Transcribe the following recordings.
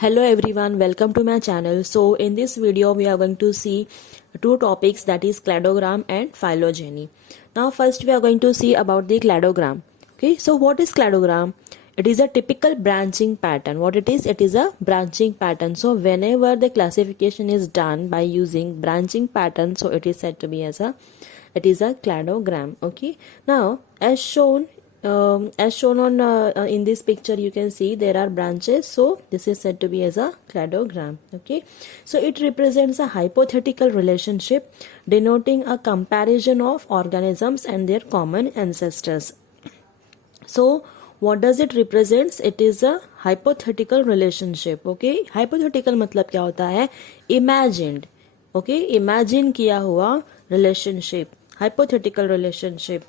Hello everyone, welcome to my channel. So in this video we are going to see two topics, that is cladogram and phylogeny. Now first we are going to see about the cladogram. Okay, so what is cladogram? It is a typical branching pattern. What it is? It is a branching pattern. So whenever the classification is done by using branching pattern, so it is said to be as a cladogram. Okay, now as shown on in this picture, you can see there are branches, so this is said to be as a cladogram. Okay, so it represents a hypothetical relationship denoting a comparison of organisms and their common ancestors. So what does it represents? It is a hypothetical relationship. Okay, hypothetical मतलब क्या होता है? Imagined. Okay, imagine किया हुआ relationship, hypothetical relationship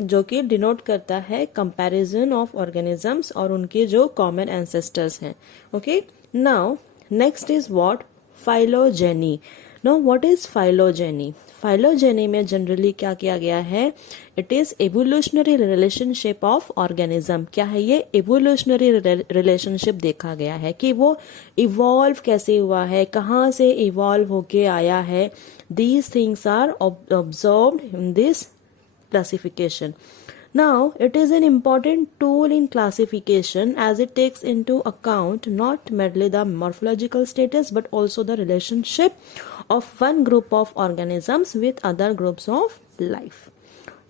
जो कि denote करता है कंपैरिजन ऑफ ऑर्गेनिजम्स और उनके जो कॉमन एंसेस्टर्स हैं. Okay, now next is what? Phylogeny. Now what is phylogeny? Phylogeny में जनरली क्या किया गया है? It is evolutionary relationship of organism. क्या है ये? एवोल्यूशनरी रिलेशनशिप देखा गया है कि वो इवॉल्व कैसे हुआ है, कहाँ से इवॉल्व होके आया है. These things are observed in this classification. Now, it is an important tool in classification as it takes into account not merely the morphological status but also the relationship of one group of organisms with other groups of life.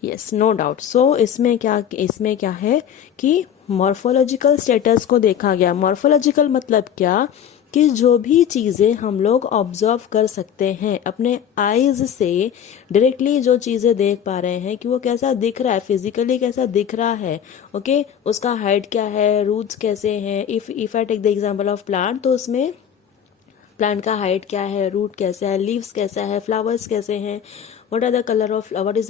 Yes, no doubt. So इसमें क्या है कि morphological status को देखा गया. Morphological मतलब क्या? कि जो भी चीज़ें हम लोग ऑब्जर्व कर सकते हैं अपने आईज से, डायरेक्टली जो चीज़ें देख पा रहे हैं कि वो कैसा दिख रहा है, फिजिकली कैसा दिख रहा है. ओके, उसका हाइट क्या है, रूट्स कैसे हैं. If I take the example of plant, तो उसमें प्लांट का हाइट क्या है, रूट कैसा है, लीव्स कैसा है, फ्लावर्स कैसे हैं, what is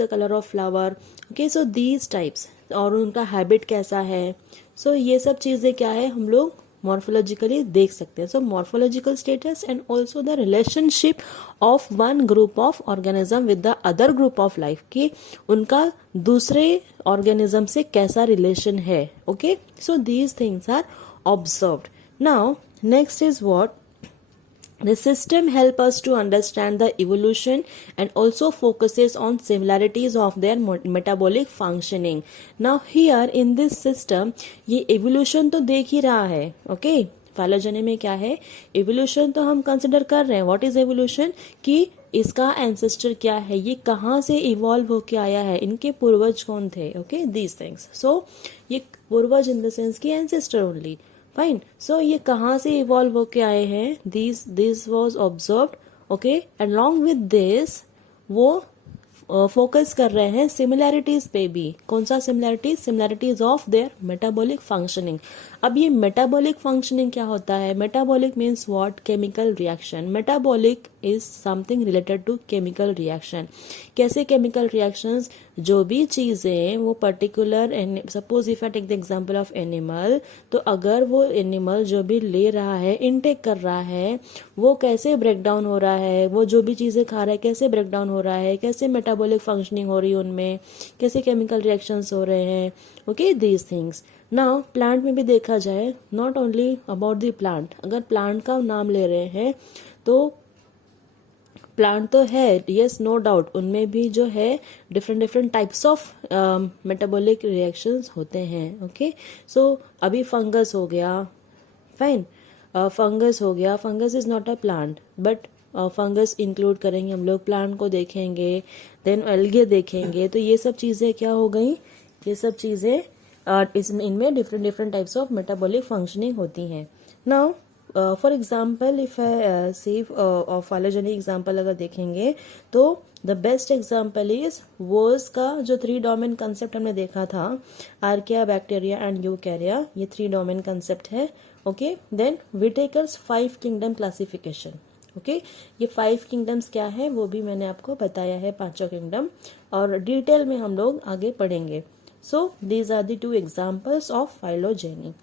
the colour of flower. Okay, so these types, और उनका हैबिट कैसा है. सो ये सब चीज़ें क्या है, हम लोग मॉर्फोलॉजिकली देख सकते हैं. So morphological status and also the relationship of one group of organism with the other group of life, कि उनका दूसरे ऑर्गेनिज्म से कैसा रिलेशन है. Okay, so these things are observed. Now next is what? The system helps us to understand the evolution and also focuses on similarities of their metabolic functioning. Now here in this system, ये evolution तो देख ही रहा है. Okay, phylogeny में क्या है? evolution तो हम कंसिडर कर रहे हैं. What is evolution? कि इसका एंसेस्टर क्या है, ये कहाँ से इवॉल्व होके आया है, इनके पूर्वज कौन थे. Okay, these things. सो ये पूर्वज इन द सेंस की एंसेस्टर ओनली. फाइन. सो ये कहाँ से इवॉल्व होके आए हैं? This was observed. Okay, along with this वो फोकस कर रहे हैं सिमिलैरिटीज पे भी. कौन सा similarities? Similarities of their metabolic functioning. अब ये मेटाबॉलिक फंक्शनिंग क्या होता है? Metabolic means what? Chemical reaction. Metabolic is something related to chemical reaction. कैसे केमिकल रिएक्शंस? जो भी चीजें वो particular, suppose if I take the example of animal, तो अगर वो एनिमल जो भी ले रहा है, इनटेक कर रहा है, वो कैसे ब्रेक डाउन हो रहा है, वो जो भी चीजें खा रहा है कैसे ब्रेक डाउन हो रहा है, कैसे मेटाबॉलिक फंक्शनिंग हो रही है उनमें, कैसे केमिकल रिएक्शंस हो रहे हैं. Okay, these things. Now plant में भी देखा जाए, not only about the plant. अगर प्लांट का नाम ले रहे हैं तो प्लांट तो है, यस, नो डाउट, उनमें भी जो है different types of metabolic reactions होते हैं. ओके, सो अभी फंगस हो गया. फाइन, फंगस हो गया. Fungus is not a plant, but fungus include करेंगे हम लोग, प्लांट को देखेंगे, देन एल्गे देखेंगे. तो ये सब चीज़ें क्या हो गई? ये सब चीज़ें इनमें different types of metabolic functioning होती हैं. Now for example if I see phylogeny example अगर देखेंगे तो the best example is Woese का जो 3 डोमेन कंसेप्ट हमने देखा था, आर्किया, बैक्टीरिया एंड यूकैरिया. ये 3 डोमेन कंसेप्ट है. Okay, then Whittaker's 5 kingdom classification. Okay, ये 5 किंगडम्स क्या है वो भी मैंने आपको बताया है, 5 किंगडम, और डिटेल में हम लोग आगे पढ़ेंगे. So these are the 2 examples of phylogeny.